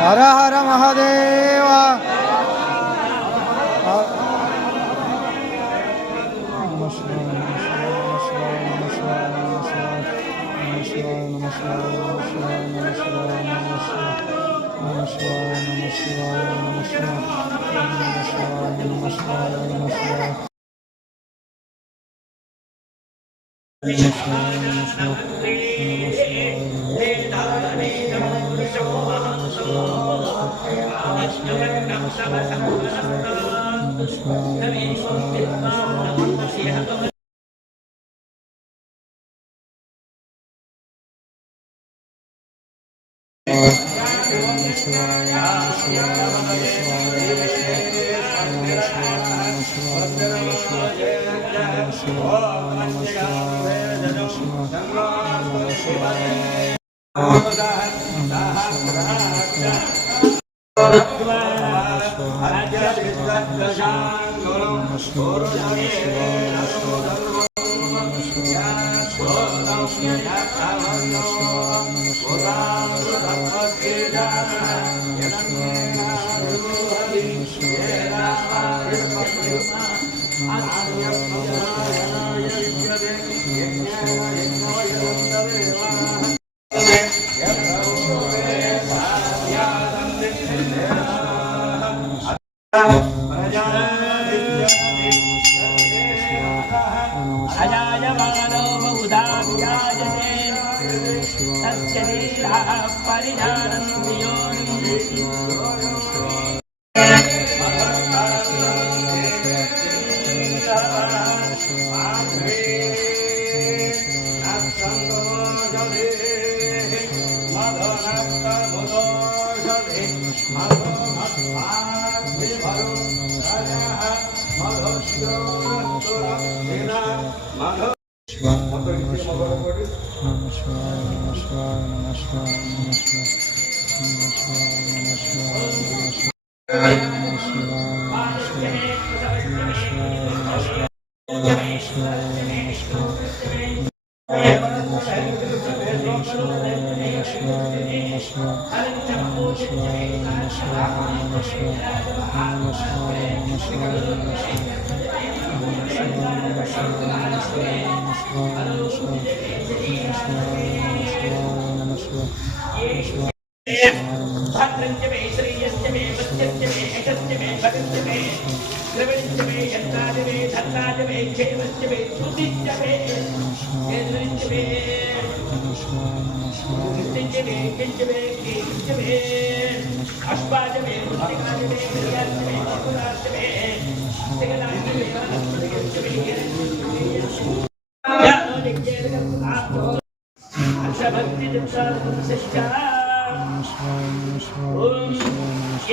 हर हर महादेव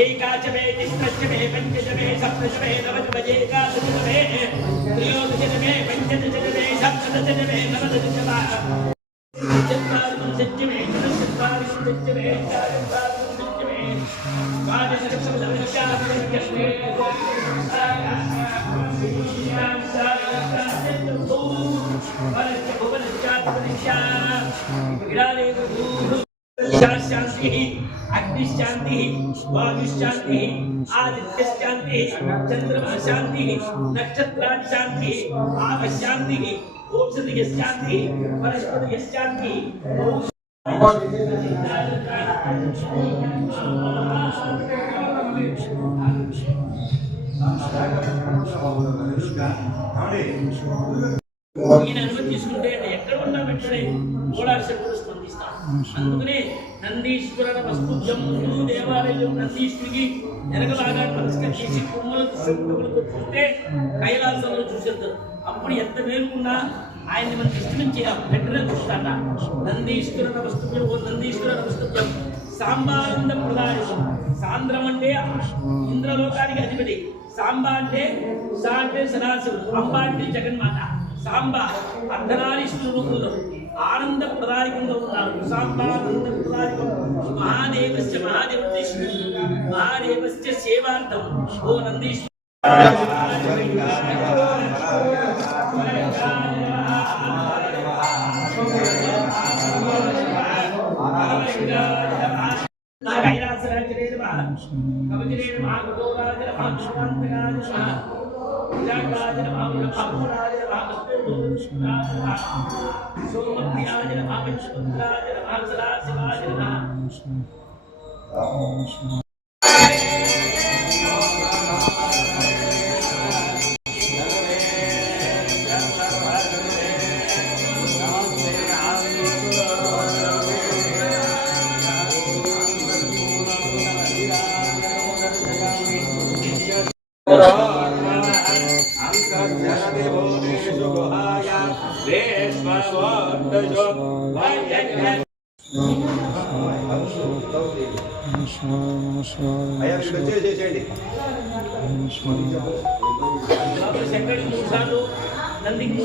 एकाचमे तिस्रचमे पंचचमे सप्तचमे नवचमे एकादशचमे त्रयोदशचमे पंचदशचमे सप्तदशचमे नवदशचमे चत्वारिंशच्चमे चतुश्चत्वारिंशच्चमे चतुर्वारिंशच्चमे द्वादशचमे शांति अग्निशांति वायुशांति आदित्यशांति चंद्रमा शांति नक्षत्र शांति आप शांति औषधि शांति वनस्पति शांति ఈయన అనుమతి తీసుకుంటే ఎక్కడ ఉన్నా వెంటనే ఓడార్శకుడు స్పందిస్తాడు. అందుకనే నందీశ్వర వస్తుభ్యం ముందు దేవాలయం నందీశ్వరికి వెనకలాగా నమస్కారం చేసి కొమ్మలతో శక్తులతో చూస్తే కైలాసంలో చూసేస్తారు. అప్పుడు ఎంత మేలుకున్నా ఆయన్ని మనకి ఇష్టం చేయాలి వెంటనే చూస్తాడ. నందీశ్వర వస్తుభ్యం ఓ నందీశ్వర వస్తుభ్యం సాంబానంద ప్రదాయం. సాంద్రం అంటే ఇంద్రలోకానికి అధిపతి, సాంబ అంటే సా అంటే సదాశివుడు, అంబ అంటే జగన్మాత. సాంబ అర్ధనారీశ్వర రూపంలో ఆనంద ప్రదాయకంగా ఉన్నారు. సాంబానంద ప్రదాయకం మహాదేవస్య మహాదేవస్య సేవార్థం ఓ నందీశ్వర కైలాసరాజనే నమః కవచనే నమః గోరాజనే నమః సుమంతరాజనే నమః విరాటాజనే నమః భగవరాజనే నమః కస్తూరాజనే నమః సోమప్రియాజనే నమః పంచపుత్రాజనే నమః సదాశివాజనే నమః నందికి